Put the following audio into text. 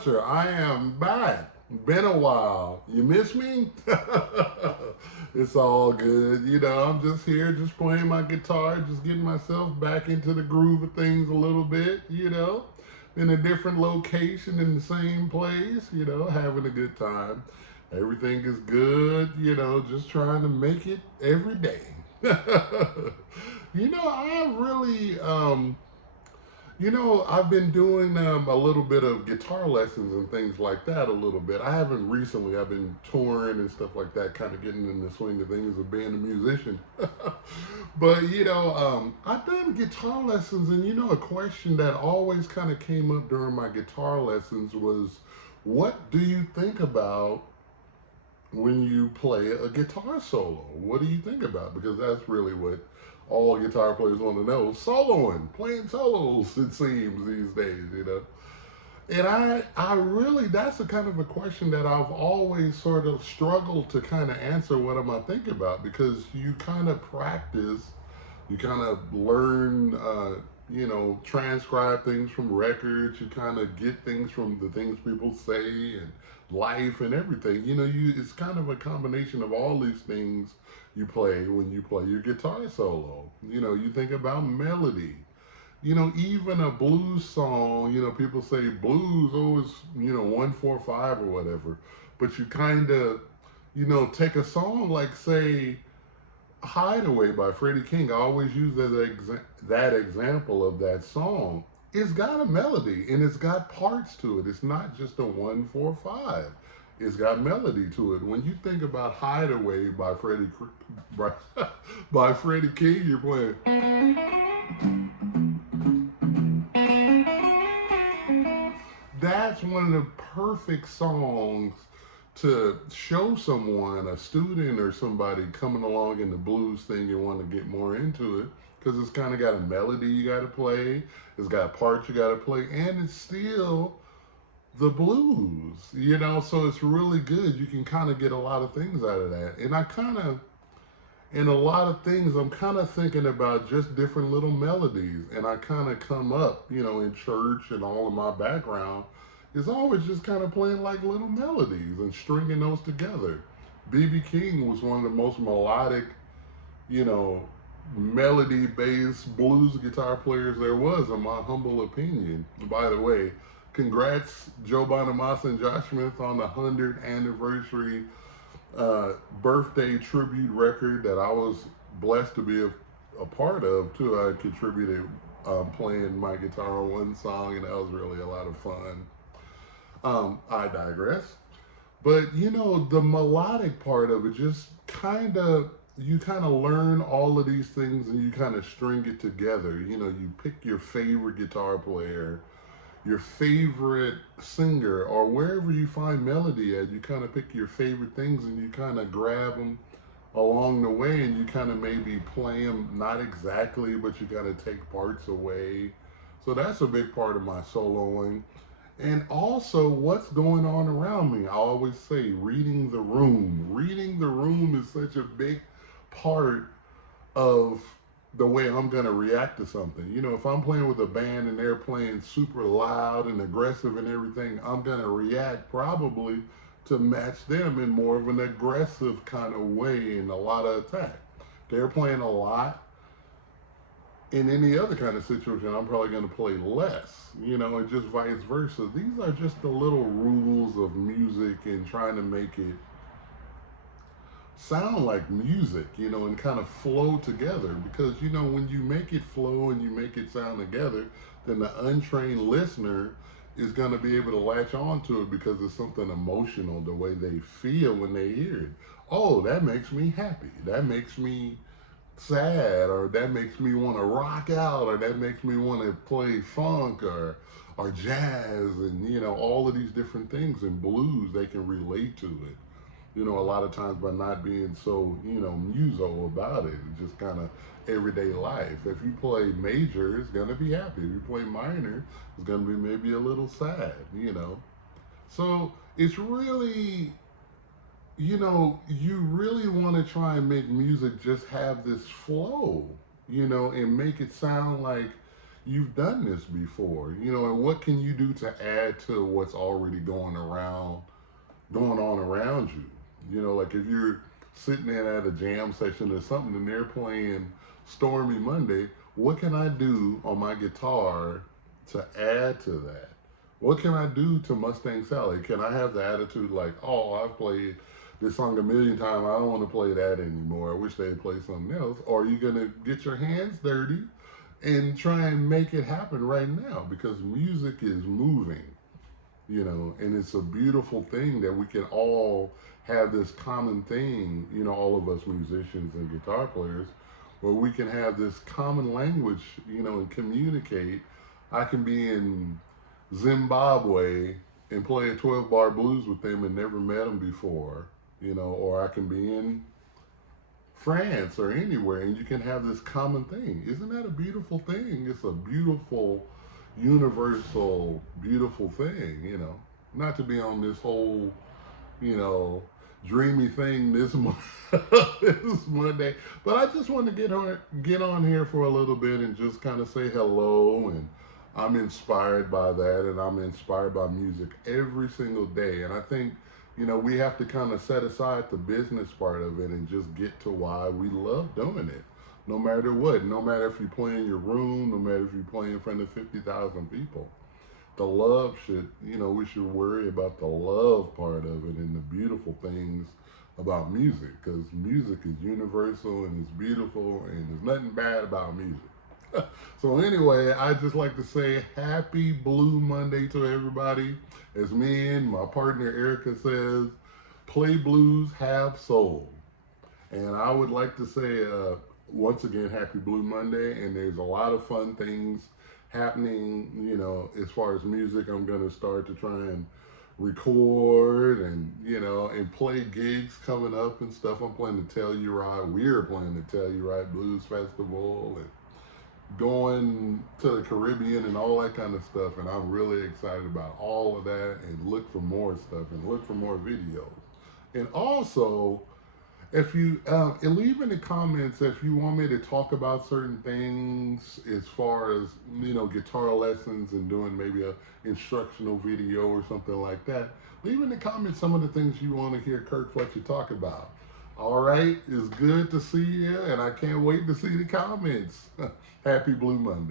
Butcher. I am back. Been a while. You miss me? It's all good. I'm just here, just playing my guitar, just getting myself back into the groove of things a little bit. In a different location, in the same place, having a good time. Everything is good, just trying to make it every day. I really, I've been doing a little bit of guitar lessons and things like that a little bit. I haven't recently. I've been touring and stuff like that, kind of getting in the swing of things of being a musician. But I've done guitar lessons, and a question that always kind of came up during my guitar lessons was, what do you think about when you play a guitar solo? What do you think about? Because that's really what all guitar players want to know. Soloing, playing solos, it seems these days. And I really, that's a kind of a question that I've always sort of struggled to kind of answer. What am I thinking about? Because you kind of practice, you kind of learn, transcribe things from records. You kind of get things from the things people say and life and everything. It's kind of a combination of all these things you play when you play your guitar solo. You think about melody. Even a blues song, people say blues always, 1-4-5 or whatever. But you kind of, take a song like, say, Hideaway by Freddie King. I always use that example of that song. It's got a melody and it's got parts to it. It's not just a 1-4-5. It's got melody to it. When you think about Hideaway by by, by Freddie King, you're playing. That's one of the perfect songs to show someone, a student or somebody coming along in the blues thing and want to get more into it, because it's kind of got a melody you got to play, it's got parts you got to play, and it's still the blues. So it's really good. You can kind of get a lot of things out of that. And in a lot of things, I'm kind of thinking about just different little melodies, and I kind of come up, in church and all of my background is always just kind of playing like little melodies and stringing those together. B.B. King was one of the most melodic, you know, melody-based blues guitar players there was, in my humble opinion. By the way, congrats Joe Bonamassa and Josh Smith on the 100th anniversary birthday tribute record that I was blessed to be a part of too. I contributed playing my guitar on one song, and that was really a lot of fun. I digress. But the melodic part of it, just you kind of learn all of these things and you kind of string it together. You pick your favorite guitar player, your favorite singer, or wherever you find melody at, you kind of pick your favorite things and you kind of grab them along the way, and you kind of maybe play them, not exactly, but you got to take parts away. So that's a big part of my soloing. And also what's going on around me. I always say reading the room. Reading the room is such a big part of the way I'm going to react to something. If I'm playing with a band and they're playing super loud and aggressive and everything, I'm going to react probably to match them in more of an aggressive kind of way and a lot of attack. They're playing a lot. In any other kind of situation, I'm probably going to play less, and just vice versa. These are just the little rules of music and trying to make it sound like music, and kind of flow together. Because, when you make it flow and you make it sound together, then the untrained listener is going to be able to latch on to it because it's something emotional, the way they feel when they hear it. Oh, that makes me happy. That makes me sad, or that makes me want to rock out, or that makes me want to play funk or jazz, and all of these different things. In blues, they can relate to it, a lot of times, by not being so muso about it. It's just kind of everyday life. If you play major, it's gonna be happy. If you play minor, it's gonna be maybe a little sad. So it's really, you really want to try and make music just have this flow, and make it sound like, you've done this before, and what can you do to add to what's already going on around you? Like if you're sitting in at a jam session or something and they're playing Stormy Monday, what can I do on my guitar to add to that? What can I do to Mustang Sally? Can I have the attitude like, oh, I've played this song a million times, I don't want to play that anymore, I wish they'd play something else? Or are you going to get your hands dirty and try and make it happen right now? Because music is moving, and it's a beautiful thing that we can all have this common thing, all of us musicians and guitar players, where we can have this common language, and communicate. I can be in Zimbabwe and play a 12-bar blues with them and never met them before, or I can be in France or anywhere and you can have this common thing. Isn't that a beautiful thing? It's a beautiful, universal, beautiful thing, Not to be on this whole, you know, dreamy thing this this Monday, but I just want to get on here for a little bit and just kind of say hello. And I'm inspired by that, and I'm inspired by music every single day. And I think, we have to kind of set aside the business part of it and just get to why we love doing it. No matter what, no matter if you play in your room, no matter if you play in front of 50,000 people, the love should, we should worry about the love part of it and the beautiful things about music, because music is universal and it's beautiful and there's nothing bad about music. So anyway, I just like to say happy Blue Monday to everybody. As me and my partner Erica says, play blues, have soul. And I would like to say once again, happy Blue Monday. And there's a lot of fun things happening, as far as music. I'm going to start to try and record and, and play gigs coming up and stuff. I'm playing the Tell You Right. We're playing the Tell You Right Blues Festival and going to the Caribbean and all that kind of stuff. And I'm really excited about all of that, and look for more stuff and look for more videos. And also, if you leave in the comments if you want me to talk about certain things as far as, guitar lessons and doing maybe a instructional video or something like that. Leave in the comments some of the things you want to hear Kirk Fletcher talk about. All right, it's good to see you, and I can't wait to see the comments. Happy Blue Monday.